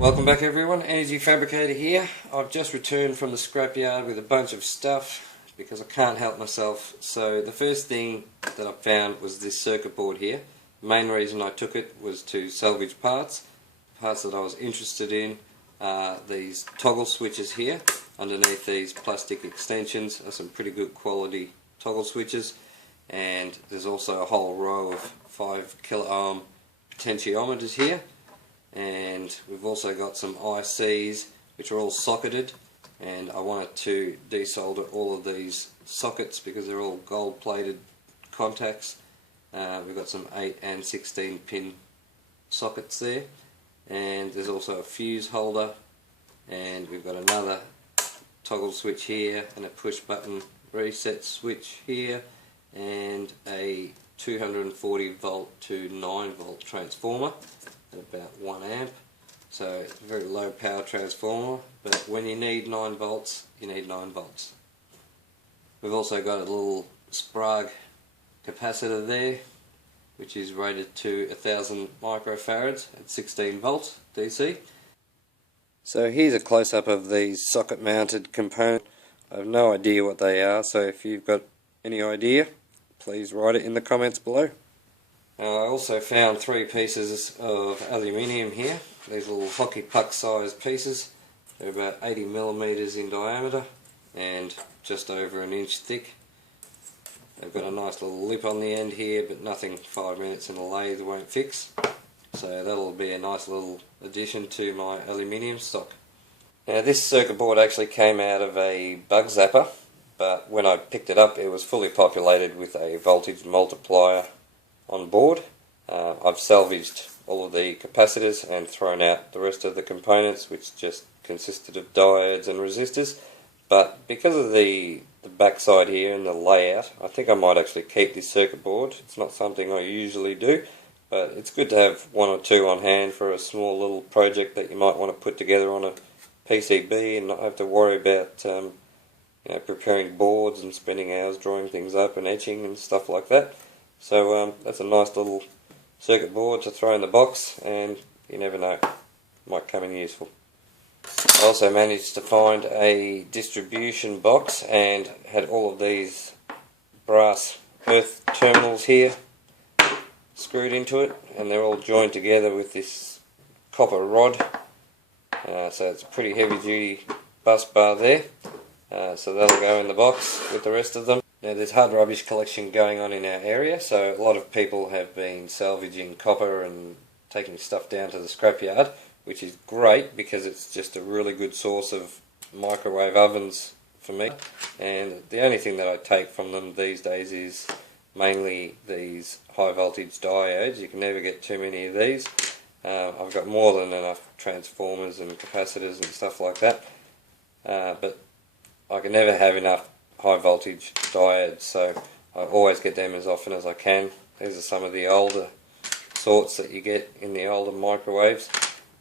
Welcome back everyone, Energy Fabricator here. I've just returned from the scrapyard with a bunch of stuff because I can't help myself. So the first thing that I found was this circuit board here. The main reason I took it was to salvage parts that I was interested in. These toggle switches here, underneath these plastic extensions are some pretty good quality toggle switches, and there's also a whole row of 5 kiloohm potentiometers here. And we've also got some ICs which are all socketed, and I wanted to desolder all of these sockets because they're all gold plated contacts. We've got some 8 and 16 pin sockets there, and there's also a fuse holder, and we've got another toggle switch here and a push button reset switch here, and a 240 volt to 9 volt transformer at about 1 amp. So it's a very low power transformer, but when you need 9 volts, you need 9 volts. We've also got a little Sprague capacitor there, which is rated to 1000 microfarads at 16 volts DC. So here's a close-up of these socket mounted components. I have no idea what they are, so if you've got any idea, please write it in the comments below. I also found 3 pieces of aluminium here, these little hockey puck sized pieces. They're about 80 millimeters in diameter and just over an inch thick. They've got a nice little lip on the end here, but nothing 5 minutes in a lathe won't fix. So that'll be a nice little addition to my aluminium stock. Now this circuit board actually came out of a bug zapper, but when I picked it up it was fully populated with a voltage multiplier on board. I've salvaged all of the capacitors and thrown out the rest of the components, which just consisted of diodes and resistors. But because of the backside here and the layout, I think I might actually keep this circuit board. It's not something I usually do, but it's good to have 1 or 2 on hand for a small little project that you might want to put together on a PCB and not have to worry about preparing boards and spending hours drawing things up and etching and stuff like that. So that's a nice little circuit board to throw in the box, and you never know, might come in useful. I also managed to find a distribution box and had all of these brass earth terminals here screwed into it, and they're all joined together with this copper rod. So it's a pretty heavy duty bus bar there, so that'll go in the box with the rest of them. Now there's hard rubbish collection going on in our area, so a lot of people have been salvaging copper and taking stuff down to the scrapyard, which is great because it's just a really good source of microwave ovens for me. And the only thing that I take from them these days is mainly these high voltage diodes. You can never get too many of these. I've got more than enough transformers and capacitors and stuff like that, but I can never have enough high voltage diodes, so I always get them as often as I can. These are some of the older sorts that you get in the older microwaves,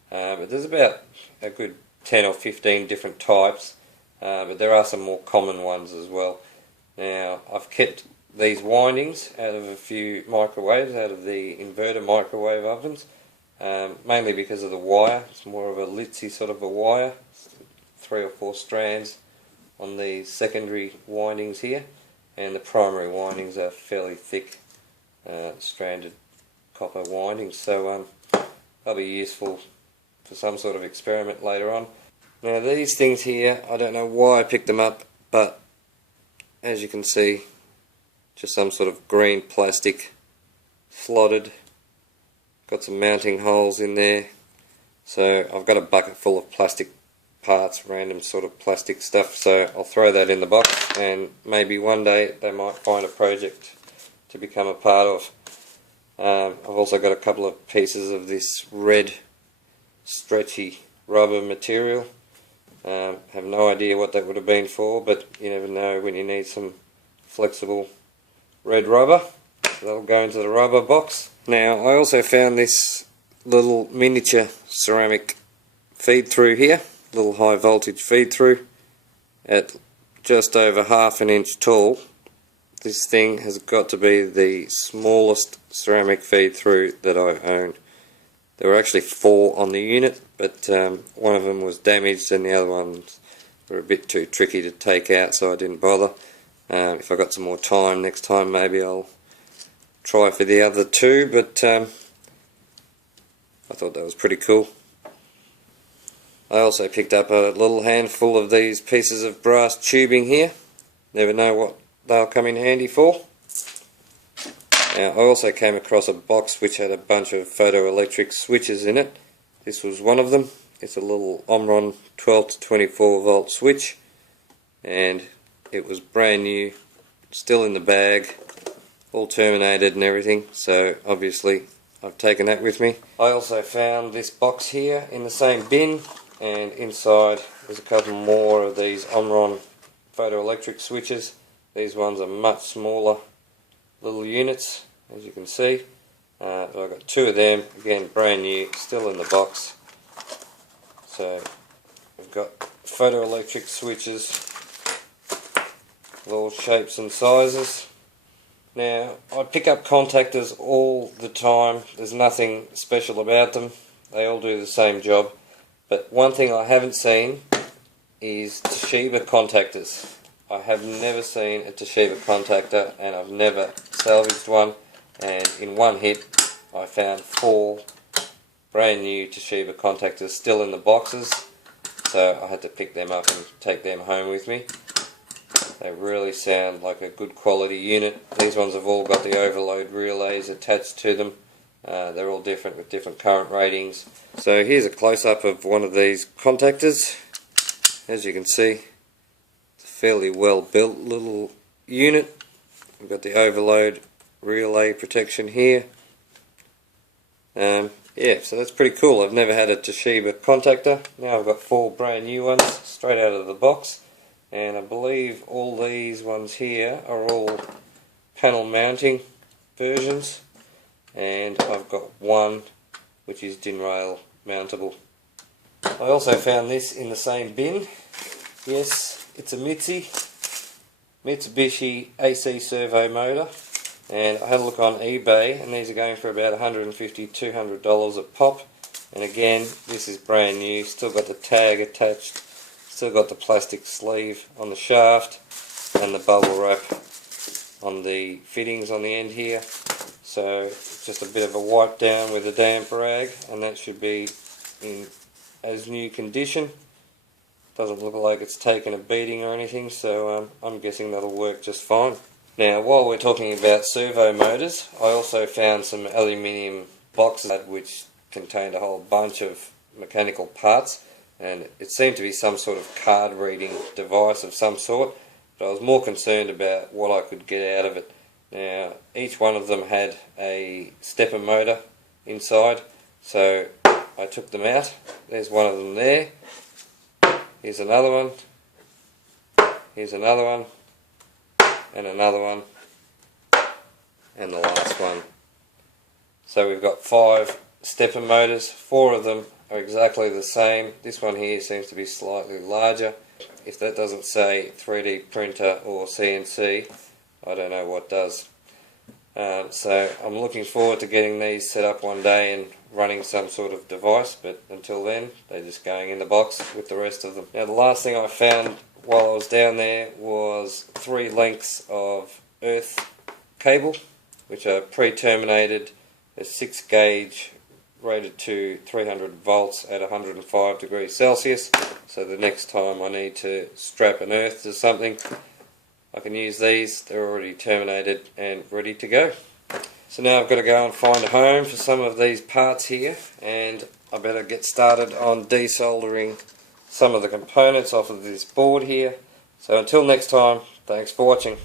but there's about a good 10 or 15 different types, but there are some more common ones as well. Now I've kept these windings out of a few microwaves, out of the inverter microwave ovens, mainly because of the wire. It's more of a litzy sort of a wire, 3 or 4 strands on the secondary windings here, and the primary windings are fairly thick stranded copper windings, so they'll be useful for some sort of experiment later on. Now these things here, I don't know why I picked them up, but as you can see, just some sort of green plastic, slotted, got some mounting holes in there. So I've got a bucket full of plastic parts, random sort of plastic stuff, so I'll throw that in the box, and maybe one day they might find a project to become a part of. I've also got a couple of pieces of this red stretchy rubber material. Have no idea what that would have been for, but you never know when you need some flexible red rubber. So that'll go into the rubber box. Now I also found this little miniature ceramic feed through here, little high voltage feed through at just over ½ an inch tall. This thing has got to be the smallest ceramic feed through that I own. There were actually 4 on the unit, but one of them was damaged and the other ones were a bit too tricky to take out, so I didn't bother. If I got some more time next time, maybe I'll try for the other two, but I thought that was pretty cool. I also picked up a little handful of these pieces of brass tubing here. Never know what they'll come in handy for. Now, I also came across a box which had a bunch of photoelectric switches in it. This was one of them. It's a little Omron 12 to 24 volt switch, and it was brand new, still in the bag, all terminated and everything, so obviously I've taken that with me. I also found this box here in the same bin, and inside there's a couple more of these Omron photoelectric switches. These ones are much smaller little units, as you can see. So I've got two of them, again brand new, still in the box. So we've got photoelectric switches of all shapes and sizes. Now, I pick up contactors all the time. There's nothing special about them. They all do the same job. But one thing I haven't seen is Toshiba contactors. I have never seen a Toshiba contactor, and I've never salvaged one. And in one hit, I found 4 brand new Toshiba contactors still in the boxes. So I had to pick them up and take them home with me. They really sound like a good quality unit. These ones have all got the overload relays attached to them. They're all different with different current ratings. So here's a close-up of one of these contactors. As you can see, it's a fairly well built little unit. We've got the overload relay protection here. Yeah, so that's pretty cool. I've never had a Toshiba contactor. Now I've got 4 brand new ones straight out of the box. And I believe all these ones here are all panel mounting versions, and I've got one which is DIN rail mountable. I also found this in the same bin. Yes, it's a Mitsubishi AC servo motor, and I had a look on eBay, and these are going for about $150 to $200 a pop. And again, this is brand new, still got the tag attached. Still got the plastic sleeve on the shaft and the bubble wrap on the fittings on the end here. So just a bit of a wipe down with a damp rag, and that should be in as new condition. Doesn't look like it's taken a beating or anything, so I'm guessing that'll work just fine. Now, while we're talking about servo motors, I also found some aluminium boxes which contained a whole bunch of mechanical parts. And it seemed to be some sort of card reading device of some sort, but I was more concerned about what I could get out of it. Now, each one of them had a stepper motor inside, so I took them out. There's one of them there. Here's another one. Here's another one. And another one. And the last one. So we've got 5 stepper motors. 4 of them are exactly the same. This one here seems to be slightly larger. If that doesn't say 3D printer or CNC, I don't know what does. So I'm looking forward to getting these set up one day and running some sort of device, but until then they're just going in the box with the rest of them. Now, the last thing I found while I was down there was 3 lengths of earth cable, which are pre-terminated. A 6 gauge rated to 300 volts at 105 degrees Celsius, so the next time I need to strap an earth to something, I can use these. They're already terminated and ready to go. So now I've got to go and find a home for some of these parts here, and I better get started on desoldering some of the components off of this board here. So until next time, thanks for watching.